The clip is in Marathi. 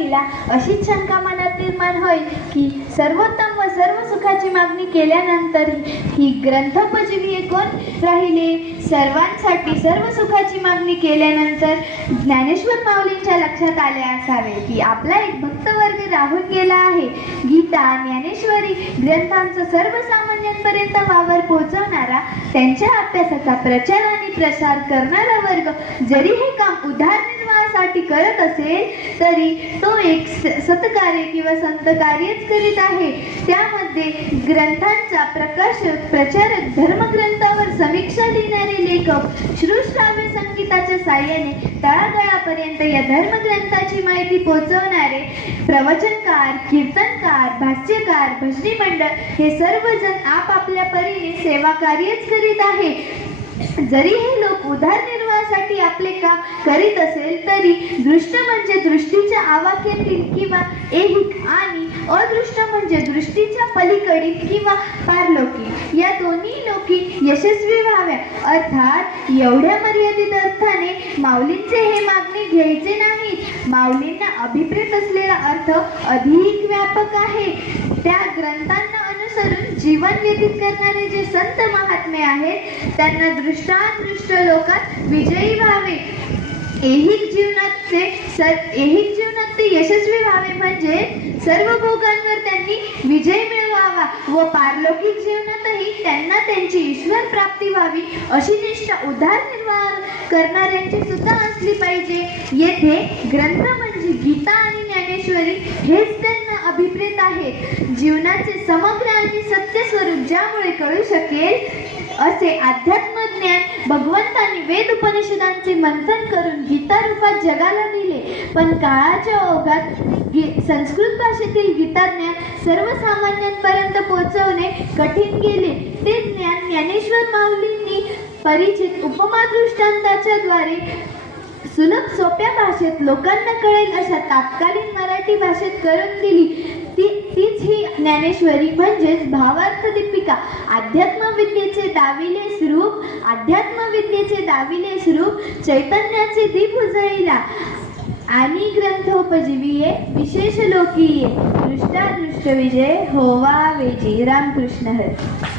असल्या अशीच शंका मनात निर्माण होईल की सर्वोत्तम व सर्व सुखाची मागणी केल्यानंतर ही ग्रंथोपजीवी कोण राहिले. सर्वांसाठी सर्व सुखाची मागणी केल्यानंतर ज्ञानेश्वर माऊलींच्या लक्षात आले असावे की आपला एक भक्तवर्ग राहून गेला आहे. गीता ज्ञानेश्वरी ग्रंथांचा सर्वसामान्यांपर्यंत वावर पोहोचवणारा त्यांच्या अभ्यासाचा प्रचार आणि प्रसार करणारा वर्ग जरी हे काम उदाहरण उदारनिर्वाहासाठी करत असेल तरी तो एक सत्कार्य किंवा संत कार्यच करीत आहे. त्यामध्ये ग्रंथांचा प्रकाशक प्रचारक धर्मग्रंथावर समीक्षा लिहिणारे लेखक श्रुश्राव्य संगीताच्या साह्याने तळागाळापर्यंत या धर्मग्रंथाची माहिती पोहोचवणारे प्रवचनकार कीर्तनकार भाष्यकार भजनी मंडळ हे सर्वजण आपापल्या परीने सेवा कार्यच करीत आहे. जरी हे लोक उदारनिर्वाह करण्यासाठी आपले काम करीत असेल तरी दृष्ट म्हणजे दृष्टीच्या आवाक्यातील किंवा ऐहिक आणि अदृष्ट म्हणजे दृष्टीच्या पलीकडील किंवा पारलौकिक. या दोन्ही लोकी यशस्वी व्हाव्या. अर्थात एवढ्या मर्यादित अर्थाने माऊलींचे हे मागणी घ्यायचे नाही माऊलींना अभिप्रेत असलेला अर्थ अधिक व्यापक आहे. त्या ग्रंथांना अनुसरून जीवन व्यतीत करणारे जे संत महात्मे आहेत त्यांना दृष्टादृष्ट लोकात विजयी व्हावे. ऐहिक जीवनाचे सर ऐहिक जीवनात ते यशस्वी व्हावे म्हणजे सर्व भोगांवर त्यांनी विजय मिळवावा व पारलौकिक जीवनातही त्यांना त्यांची ईश्वर प्राप्ती व्हावी अशी निष्ठा उदार निर्वाह करणाऱ्यांची सुद्धा असली पाहिजे. येथे ग्रंथ म्हणजे गीता आणि ज्ञानेश्वरी हेच त्यांना अभिप्रेत आहेत जीवनाचे समग्र आणि सत्य स्वरूप ज्यामुळे कळू शकेल असे अध्यात्म ज्ञान भगवंतांनी वेद उपनिषदांचे मंथन करून गीता रूपात जगाला दिले. पण काळाच्या ओघात गी- संस्कृत भाषेतील गीता ज्ञान सर्वसामान्यांपर्यंत पोहोचवणे कठीण गेले. ते ज्ञान ज्ञानेश्वर माऊलींनी परिचित उपमा दृष्टांताच्या द्वारे सुलभ सोप्या भाषेत लोकांना कळेल अशा तात्कालीन मराठी भाषेत करून दिली. ती तीच ही ज्ञानेश्वरी म्हणजेच भावार्थ दीपिका. अध्यात्मविद्येचे दाविले स्वरूप अध्यात्मविद्येचे दाविले स्वरूप चैतन्याचे दीप उजळीला. आणि ग्रंथोपजीवीये विशेष लोकीये. दृष्टादृष्ट विजय होवा वेजी. रामकृष्ण हरी.